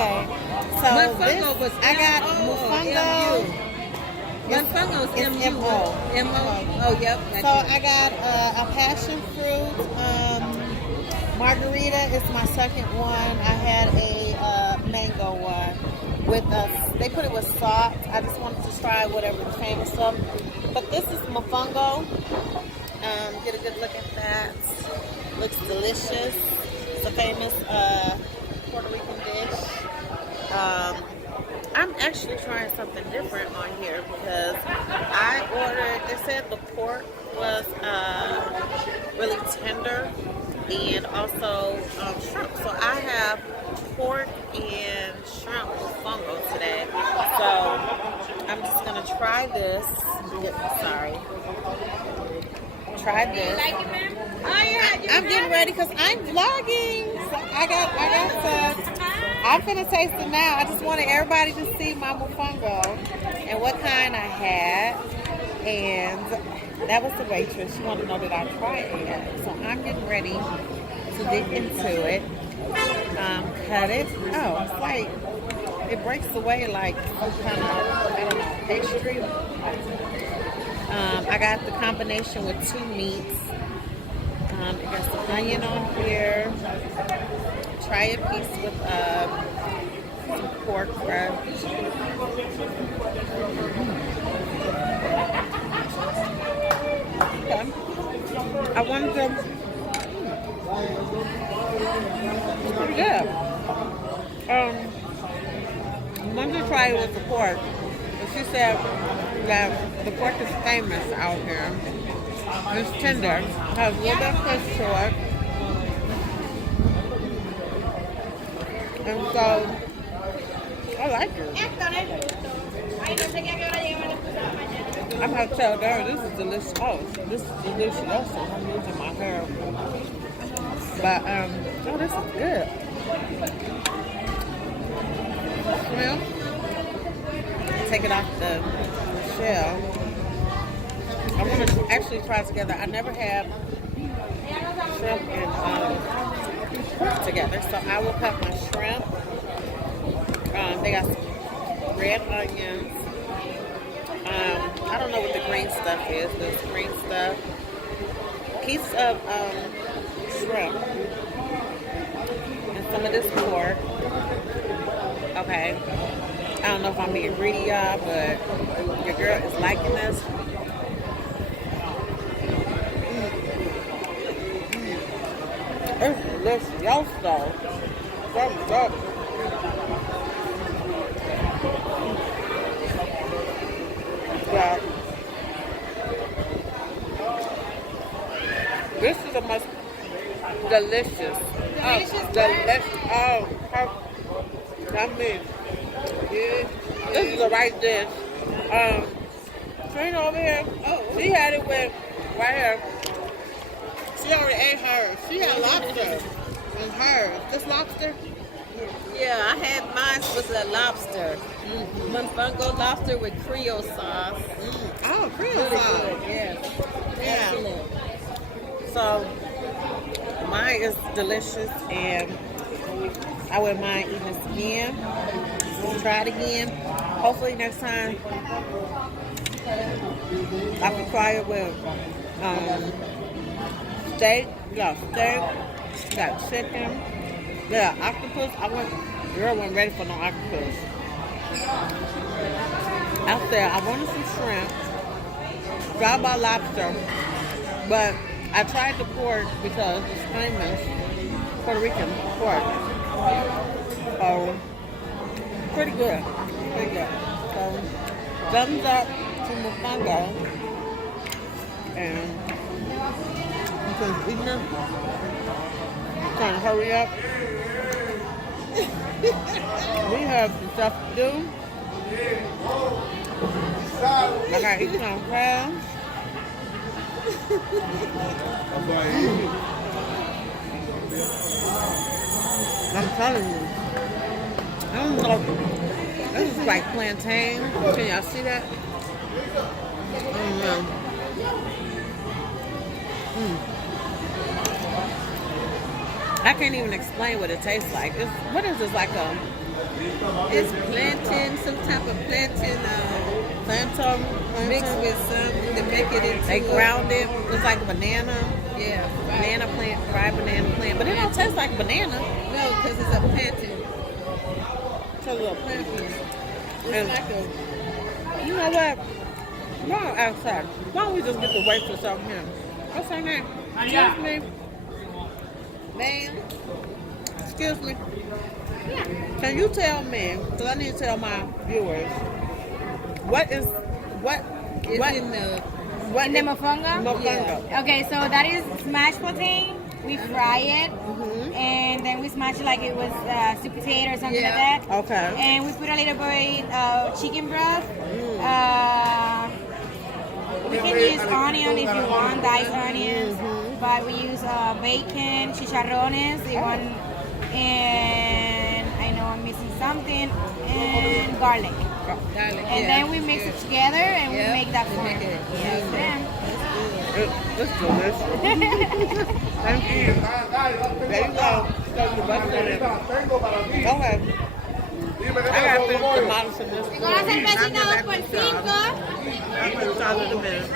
Okay. So Monfongo this, was I got M-O-N-U. Mofongo. Monfongo's It's M-U. M-O. M-O. Oh, yep. So I got a passion fruit margarita. It's my second one. I had a mango one with they put it with salt. I just wanted to try whatever the famous stuff. But this is mofongo. Get a good look at that. Looks delicious. It's a famous Puerto Rican dish. I'm actually trying something different on here because I ordered, they said the pork was really tender and also shrimp. So I have pork and shrimp mofongo today. So I'm just going to try this. Sorry. Try this. I'm getting ready because I'm vlogging. So I'm gonna taste it now. I just wanted everybody to see my mofongo and what kind I had. And that was the waitress. She wanted to know that I tried it. So I'm getting ready to dig into it. Cut it. Oh, it's like it breaks away like some kind of, I don't know, pastry. I got the combination with 2 meats. I got some onion on here. Try a piece with some pork bread. Okay. I wanted to. It's pretty good. I wanted to try it with the pork. But she said that the pork is famous out here. It's tender. Has a little bit of fish to it. And so, I like it. I'm going to tell her, this is delicious. Oh, this is delicious. Also, I'm losing my hair. But, oh, this is good. Well, take it off the shell. I want to actually try it together. I never had shrimp and pork together, so I will cut my shrimp. They got some red onions. I don't know what the green stuff is. This green stuff. Piece of shrimp and some of this pork. Okay. I don't know if I'm being greedy, y'all, but your girl is liking this. It's delicious. Y'all so. Thumbs up. Yeah. This is the most delicious. Delicious. Oh, I mean, yeah, this is the right dish. Trina over here, she had it with, right here. She already ate hers. She had lobster in hers. This lobster? Yeah, I had mine was a lobster. Monfongo lobster with Creole sauce. Oh, Creole Really sauce. good, yes. Yeah. Excellent. So, mine is delicious, and I wouldn't mind eating this again. We'll try it again. Hopefully next time I can try it with steak. Got steak, got chicken, yeah, octopus. Girl wasn't ready for no octopus. Out there, I wanted some shrimp. Forgot about lobster, but I tried the pork because it's famous Puerto Rican pork. Oh, pretty good. Pretty good. So, thumbs up to Mofongo. And because eating it, I'm trying to hurry up. We have some stuff to do. I gotta eat some crabs. I'm telling you. I don't know. This is like plantain. Can y'all see that? I don't know. I can't even explain what it tastes like. What is this, like a It's plantain, some type of plantain Plantain mixed with something to make it into. They ground it. It's like a banana. Yeah, Banana plant, fried banana plant. But it don't taste like banana. No, because it's a plantain. It's a little plantain. It's And like a. you know what? Y'all outside. Why don't we just get the waitress out here? What's her name? Excuse me. Ma'am. Excuse me. Can you tell me, because I need to tell my viewers, what It's in the. In the mofongo? Mofongo? Okay, so that is smashed protein. We fry it, and then we smash it like it was sweet potato or something like that. Okay. And we put a little bit of chicken broth. We can use onion if you want, diced onions, but we use bacon, chicharrones, and I know I'm missing something, and garlic. And then we mix it together and we make that form. Yes, then. It's delicious. Thank you. There you go. That's the best in it. Okay. I got to finish demolishing this. Con la cervecita 2 por 5. I'm going to start in a minute.